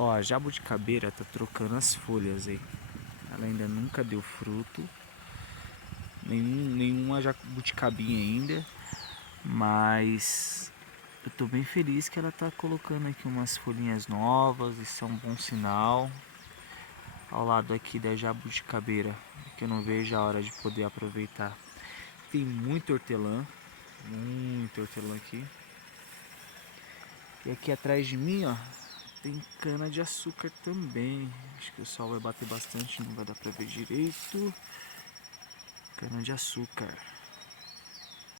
Ó, a jabuticabeira tá trocando as folhas aí. Ela ainda nunca deu fruto. Nenhuma jabuticabinha ainda. Mas eu tô bem feliz que ela tá colocando aqui umas folhinhas novas. Isso é um bom sinal. Ao lado aqui da jabuticabeira, que eu não vejo a hora de poder aproveitar. Tem muito hortelã aqui. E aqui atrás de mim, ó, tem cana de açúcar também. Acho que o sol vai bater bastante, não vai dar pra ver direito. Cana de açúcar.